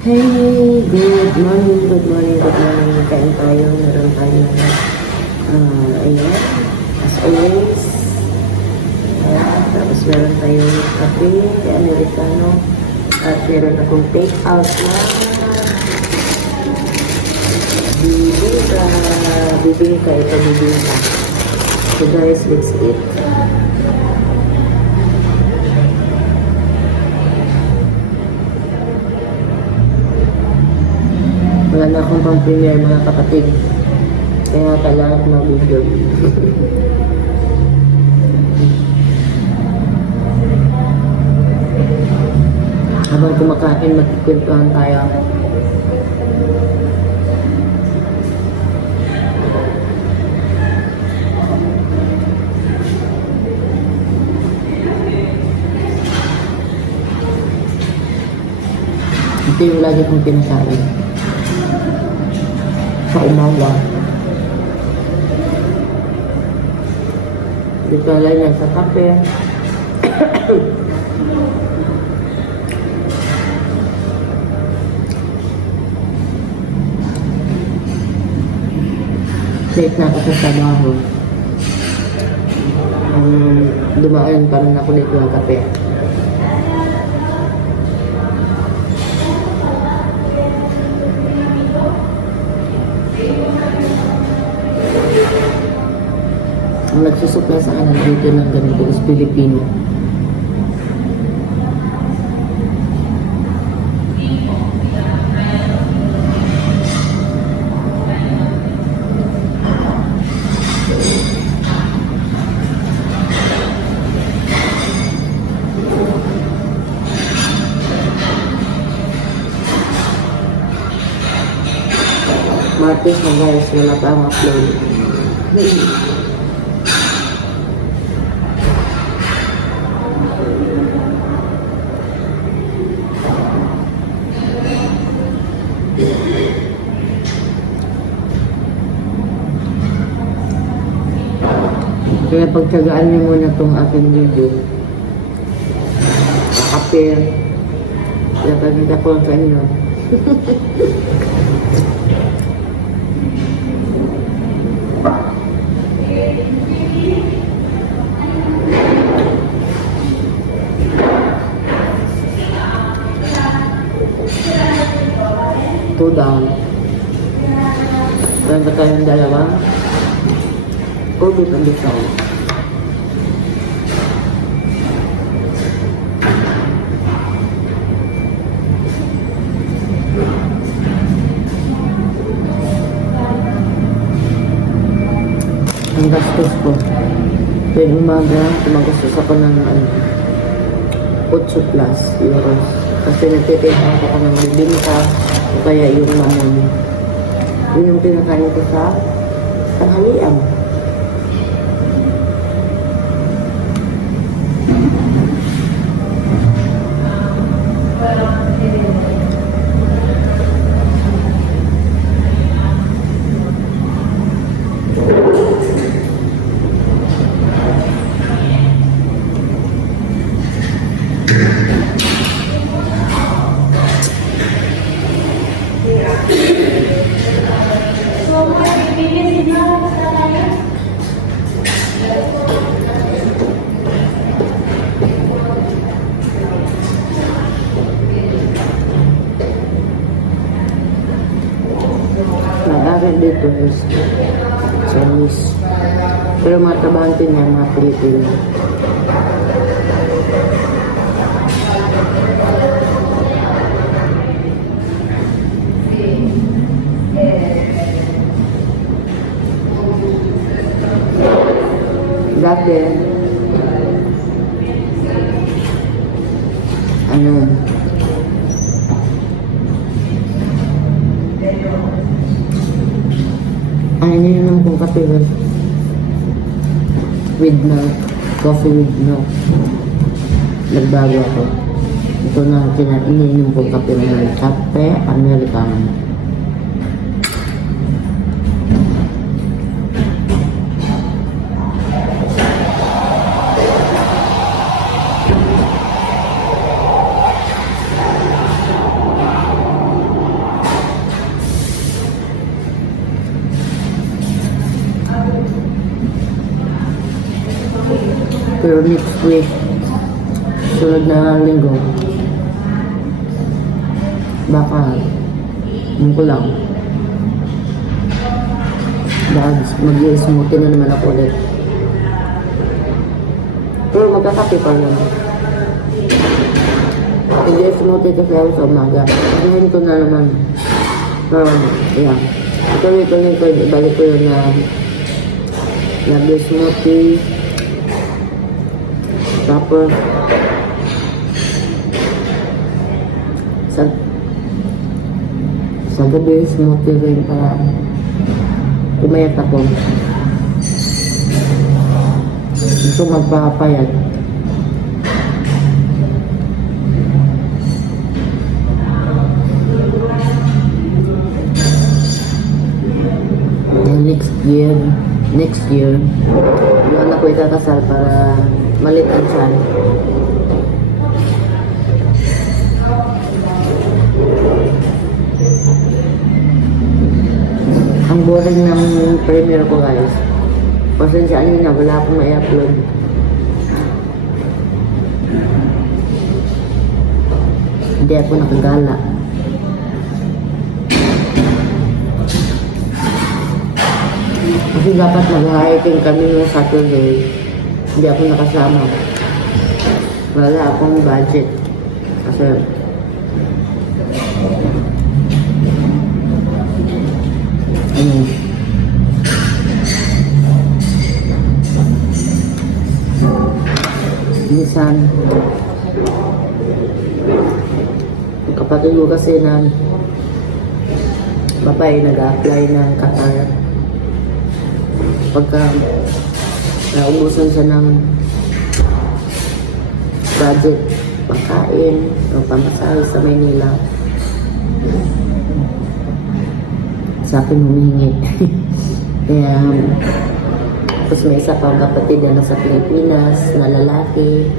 Hey, good morning, good morning, good morning. Kain tayo, meron tayo ah, ayan, as always. Ayan, tapos meron tayong kape, americano, at meron akong take out na bibingka, bibingka, ito bibingka. So guys, let's eat. Pang premiere mga kapatid. Kaya kailangan mag-video. Habang kumakain, magkikwentuhan tayo. Ito yung lagi kong pinasabi sa umaga. Dito lang yan sa kape. Late na ako sa trabaho. Um, dumaan pa rin ako dito ng kape. Ang nagsusupply sa kanan dito ng ganito is Pilipino. Martes na guys, wala pa ang upload. Pagtsagaan niyo muna itong aking video. Kape. Kaya pagkita ko lang sa inyo. Two down. Meron ba tayong dalawa? Ubus ang bitaw. Gastos ko. Tuwing umaga, tumagastos ako ng ano, 8 plus euros. Kasi nagtitira ako ng bibingka kaya yung mamon. Yun yung pinakain ko sa tanghalian. Nag-aral dito is Chinese. Pero mga trabahante niya, mga Pilipino. Dati, ano, Ano kape with, with milk. Coffee with milk. Nagbago ako. Ito na iniinom kong kape ngayon. Kape Americano. Week, sunod na linggo, baka, yun ko lang. Baka mag-smoothie na naman ako ulit. Pero magkakape pa naman. Mag-smoothie kasi ako sa umaga. Sabihin ko na naman. Um, yeah. Ituloy-tuloy ko, ibalik ko yun na nag-smoothie. Tapos, sa sa gabi, smoothie rin para umayat ako. Gusto magpapayat. Next year, next year, yung anak ko ikakasal para malit ang tiyan. Ang boring ng premiere ko guys. Pasensyaan nyo na, wala akong ma-upload. Hindi ako nakagala. Kasi dapat mag-hiking kami ng Saturday. Hindi ako nakasama. Wala akong budget. Kasi ano, minsan kapatid ko kasi na babae nag-apply ng Qatar pagka naubusan siya ng budget pagkain o pamasahe sa Maynila. Sa akin humingi kaya tapos may isa pang kapatid na nasa Pilipinas na lalaki.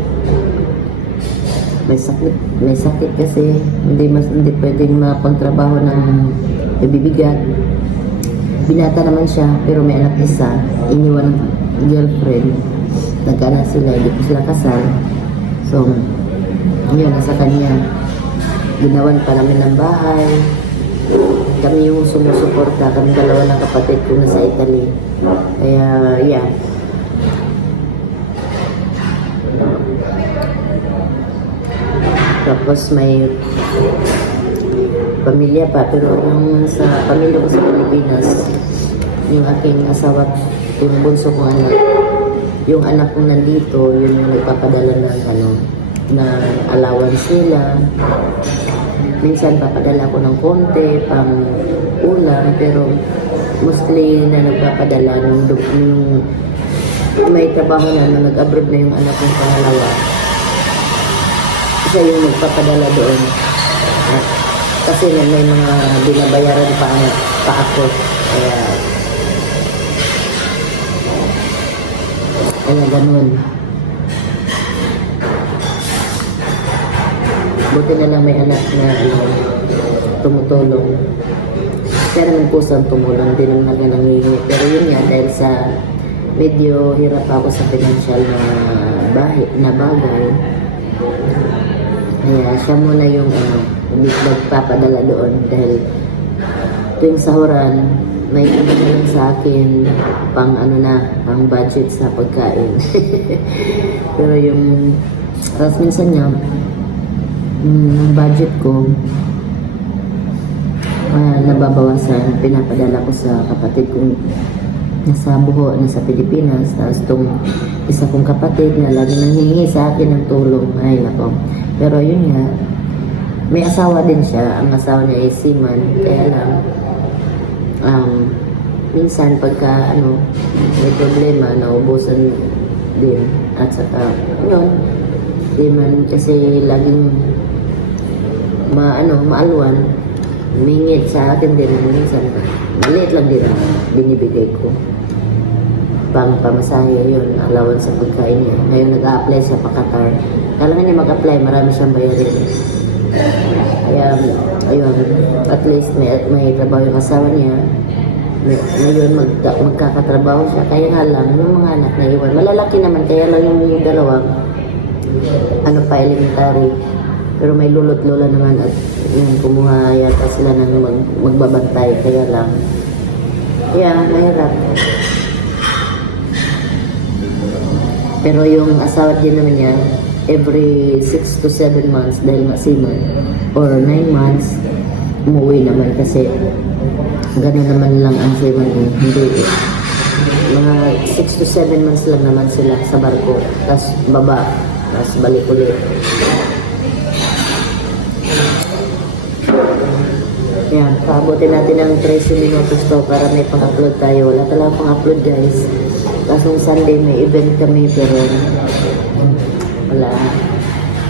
May sakit may sakit kasi hindi mas hindi pwedeng makontrabaho ng ibibigat binata naman siya pero may anak isa. Iniwan ng girlfriend. Nagkaanak sila hindi po sila kasal. So yun nasa kanya. Ginawan pa namin ng bahay. Kami yung sumusuporta. Kami dalawa ng kapatid ko nasa Italy. Kaya yeah. Tapos may pamilya pa. Pero yung sa pamilya ko sa Pilipinas yung aking asawa yung bunso kong anak yung anak kong nandito yun yung nagpapadala ng ano na allowance nila. Minsan papadala ko ng konti pang ulam pero mostly na nagpapadala nung, nung may trabaho na nung nag-abroad na yung anak kong pangalawa. Siya yung nagpapadala doon. Kasi may, mga binabayaran pa, pa ako. Kaya kaya ganun. Buti na lang may anak na ano, tumutulong. Siya naman kusang tumulong din naman na nangingi pero yun nga dahil sa medyo hirap ako sa financial na bahay, na bagay kaya siya muna yung ano, nagpapadala doon. Dahil tuwing sahuran, ano na lang sa akin pang ano na, pang budget sa pagkain. Pero yung, tapos minsan nga, yung budget ko, ah, nababawasan, pinapadala ko sa kapatid kong nasa buho, nasa Pilipinas, tapos itong isa kong kapatid na lagi nanghihingi sa akin ng tulong, ay nako. Pero yun nga, may asawa din siya, ang asawa niya ay seaman, kaya lang, um, minsan pagka, ano, may problema, naubusan din, at saka, yun, di man kasi laging, ma, ano, maalwan, mingit sa akin din, minsan, maliit lang din ang binibigay ko pang pamasahe yun, allowance sa pagkain niya. Ngayon nag-a-apply siya pa Qatar. Kailangan niya mag-apply, marami siyang bayarin. Kaya, ayun, at least may, may trabaho yung asawa niya. Ngayon, mag, magkakatrabaho siya. Kaya nga lang, yung mga anak na iwan. Malalaki naman, kaya lang yung dalawa, ano pa, elementary. Pero may lulot lola naman at yung kumuha yata sila ng mag, magbabantay. Kaya lang, kaya mahirap. Pero yung asawa din naman niya, every 6 to 7 months dahil masiman or 9 months, umuwi naman kasi gano'n naman lang ang seaman eh. Hindi eh. Mga 6 to 7 months lang naman sila sa barko. Tapos baba, tapos balik ulit. Yan, paabutin natin ng 13 minutos to para may pang-upload tayo. Wala talaga pang-upload guys. Tapos Sunday may event kami pero wala.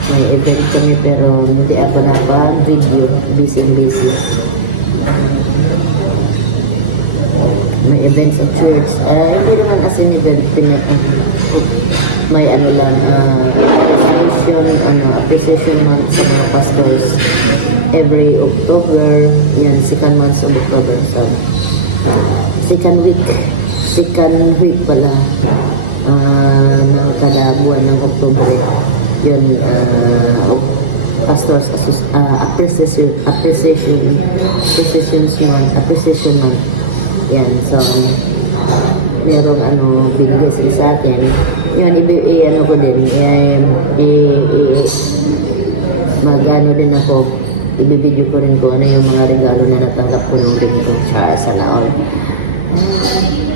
May event kami pero hindi ako napag-video. Busy busy. May event sa church. Eh, hindi naman as in event. Pinag may ano lang, uh, appreciation, ano, appreciation month sa mga pastors. Every October, yan, second month of October. So, second week, second week pala ah ng kada buwan ng October. Yun, ah, pastors ah, appreciation, appreciation, appreciation month, appreciation month. Yan, so, merong ano, binigay sa atin. Yun, i, i ano ko din, i, i, i magano din ako, ibibideo ko rin ko ano yung mga regalo na natanggap ko nung linggo sa sana all.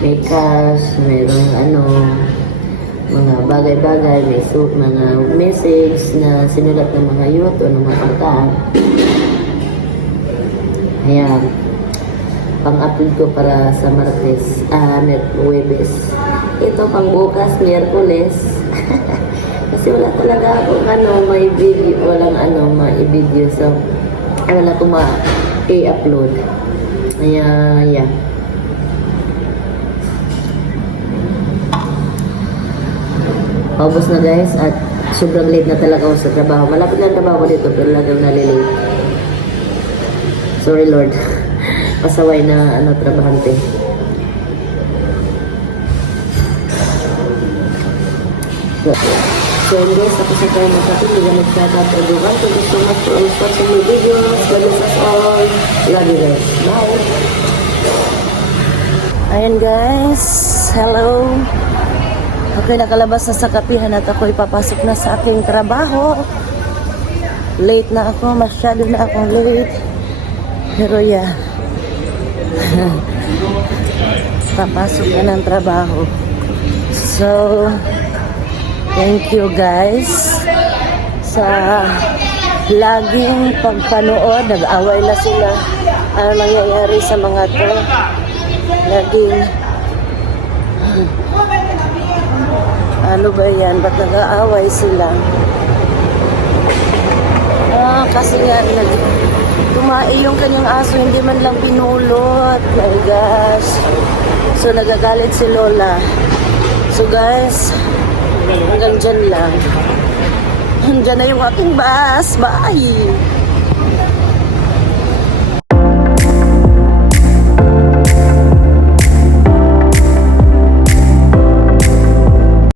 May cash, merong ano, mga bagay-bagay, may suit, mga message na sinulat ng mga youth o ng mga kabataan. Ayan pang-upload ko para sa Martes, ah, Mer Huwebes. Ito pang bukas, Miyerkules. Kasi wala talaga akong ano, may video, walang ano, may video. So, wala akong ma-i-upload. Kaya, yeah. Paubos na guys at sobrang late na talaga ako sa trabaho. Malapit lang trabaho dito pero lagang nalilate. Sorry Lord. Pasaway na ano trabahante. So, guys, tapos na tayo magkapit. Hindi na nagkakap everyone. Thank you so much for always watching my videos. God bless us all. Love you guys. Bye. Ayan guys. Hello. Okay, nakalabas na sa kapihan at ako ipapasok na sa aking trabaho. Late na ako, masyado na akong late. Pero yeah. Papasok na ng trabaho. So, thank you guys sa laging pagpanood. Nag-away na sila. Ano nangyayari sa mga to? Laging ano ba yan? Ba't nag-aaway sila? Ah, kasi nga, nag tumae yung kanyang aso, hindi man lang pinulot. My gosh. So, nagagalit si Lola. So, guys, hanggang dyan lang. Hanggang na yung aking bus. Bye!